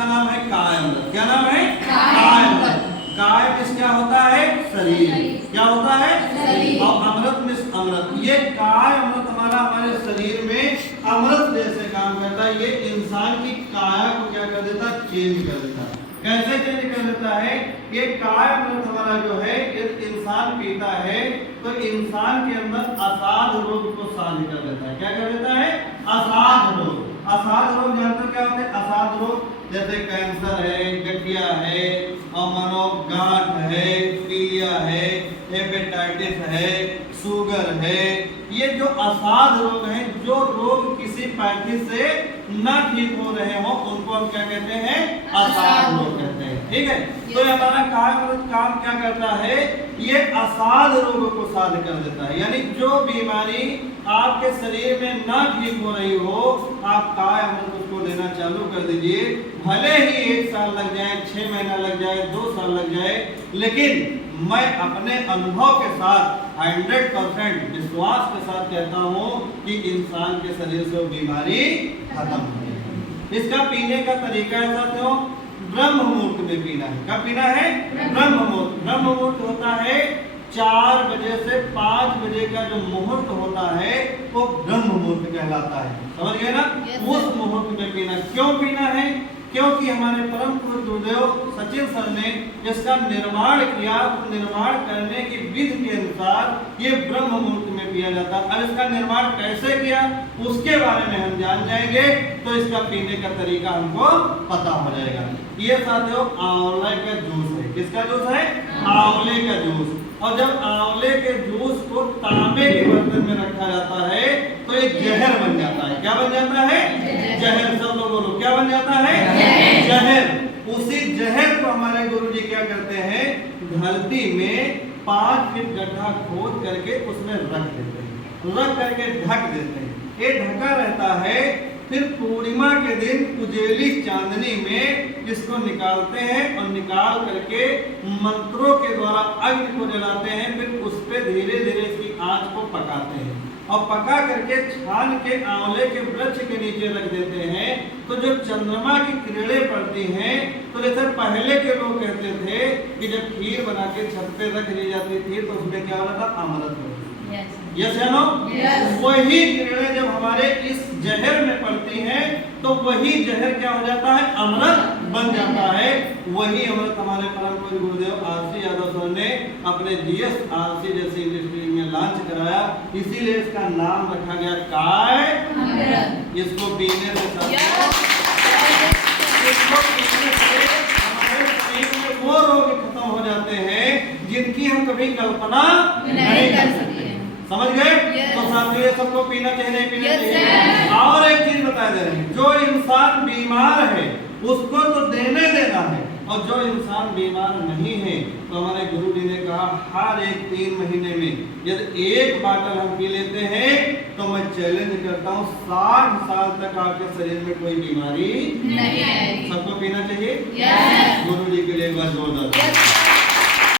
इसका नाम है काय अमृत। क्या नाम है? काय अमृत। काय मीन्स क्या होता है? शरीर। क्या होता है? शरीर। और अमृत मीन्स अमृत। ये काय अमृत हमारा हमारे शरीर में अमृत जैसे काम करता है। ये इंसान की काया को क्या कर देता है? चेंज कर देता है। कैसे चेंज कर देता है? ये काय अमृत हमारा जो है यदि इंसान पीता है तो इंसान के अंदर असाध रोग को शांत कर देता है। क्या कर देता है? असाध रोग। असाध रोग जानते हो क्या होते हैं? असाध रोग जैसे कैंसर है, गठिया है, और मनोगांठ है, पीलिया है, हेपेटाइटिस है, शुगर है। ये जो असाध रोग हैं, जो रोग किसी पैथी से न ठीक हो रहे हो, उनको हम क्या कहते हैं? असाध रोग कहते हैं। ठीक है, तो ये हमारा काय अमृत काम क्या करता है? ये असाध रोगों को साध कर देता है। यानी जो बीमारी आपके शरीर में ना ठीक हो रही हो, आप काय अमृत उसको देना चालू कर दीजिए। भले ही 1 साल लग जाए, 6 महीना लग जाए, 2 साल लग जाए, लेकिन मैं अपने अनुभव के साथ 100% विश्वास के साथ कहता हूँ कि इंसान के शरीर से वो बीमारी खत्म हो जाएगी। इसका पीने का तरीका ऐसा क्यों? ब्रह्म मुहूर्त में पीना है। कब पीना है? ब्रह्म मुहूर्त। ब्रह्म मुहूर्त होता है 4 बजे से 5 बजे का जो मुहूर्त होता है वो ब्रह्म मुहूर्त कहलाता है। समझ गए ना? उस मुहूर्त में पीना। क्यों पीना है? क्योंकि हमारे परम पूज्य गुरुदेव सचिन सर ने इसका निर्माण किया। तो निर्माण करने की विधि के अनुसार ये ब्रह्म मुहूर्त में पिया जाता है। और इसका निर्माण कैसे किया उसके बारे में हम जान जाएंगे तो इसका पीने का तरीका हमको पता हो जाएगा। ये साथियों आंवले का जूस है। किसका जूस है? आंवले का जूस। और जब आंवले के जूस को तांबे के बर्तन में रखा जाता है तो एक जहर बन जाता है। क्या बन जाता है? जहर। सब लोग बोलो, क्या बन जाता है? जहर। उसी जहर को हमारे गुरुजी क्या करते हैं? धरती में 5 फीट गड्ढा खोद करके उसमें रख देते हैं। रख करके ढक देते हैं। ये ढका रहता है। फिर पूर्णिमा के दिन उजेली चांदनी में इसको निकालते हैं और निकाल करके मंत्रों के द्वारा अग्नि को जलाते हैं। फिर उस पे धीरे धीरे इसकी आंच को पकाते हैं और पका करके छान के आंवले के वृक्ष के नीचे रख देते हैं। तो जो चंद्रमा की किरणें पड़ती हैं, तो जैसे पहले के लोग कहते थे कि जब खीर बना के छत पे रख दी जाती थी तो उसमें क्या होता था? अमृत होता। यस या नो? वही किरणें जब हमारे इस जहर में पड़ती हैं तो वही जहर क्या हो जाता है? अमृत बन जाता है। वही अमृत हमारे परम पूज्य गुरुदेव आरसी यादव सर ने अपने जीएसआरसी जैसी इंडस्ट्री में लॉन्च कराया। इसीलिए इसका नाम रखा गया काय अमृत। इसको पीने से हमारे शरीर में वो रोग खत्म हो जाते हैं जिनकी हम कभी कल्पना नहीं कर सकते। समझ गए? तो साथियों ये सबको पीना चाहिए, नहीं पीना चाहिए? और एक चीज बता दे रहे हैं, जो इंसान बीमार है उसको तो देने देना है, और जो इंसान बीमार नहीं है तो हमारे गुरु जी ने कहा हर एक 3 महीने में यदि 1 बाटल हम पी लेते हैं तो मैं चैलेंज करता हूँ 60 साल तक आपके शरीर में कोई बीमारी नहीं आएगी। सबको पीना चाहिए। गुरु जी के लिए एक बार जोरदार